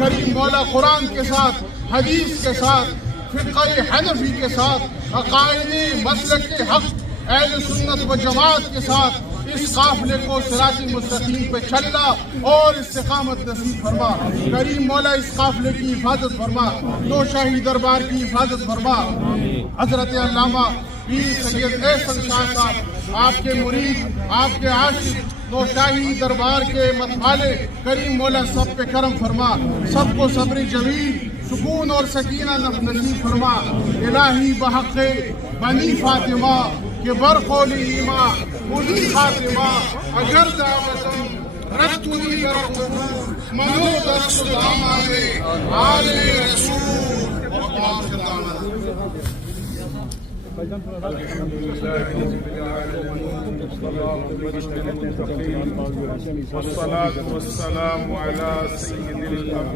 کریم مولا قرآن کے ساتھ، حدیث کے ساتھ، فقہ حنفی کے ساتھ، عقائدی مسلک کے حق اہل سنت و جماعت کے ساتھ اس قافلے کو صراط مستقیم پہ چلنا اور استقامت نصیب فرما۔ کریم مولا اس قافلے کی حفاظت فرما، دو شاہی دربار کی حفاظت فرما۔ حضرت علامہ پیر سید احسن شاہ صاحب، آپ کے مرید، آپ کے عاشق، دو شاہی دربار کے متوالے، کریم مولا سب پہ کرم فرما، سب کو صبر جمیل، سکون اور سکینہ نصیب فرما۔ الہی بحق بنی فاطمہ کہ برقول ایمان بنی فاطمہ اگر دعوتم رفتنی در قبور منو دست دامانے آل رسول وقال خطامت۔ والصلاة والسلام على سيد الأنبياء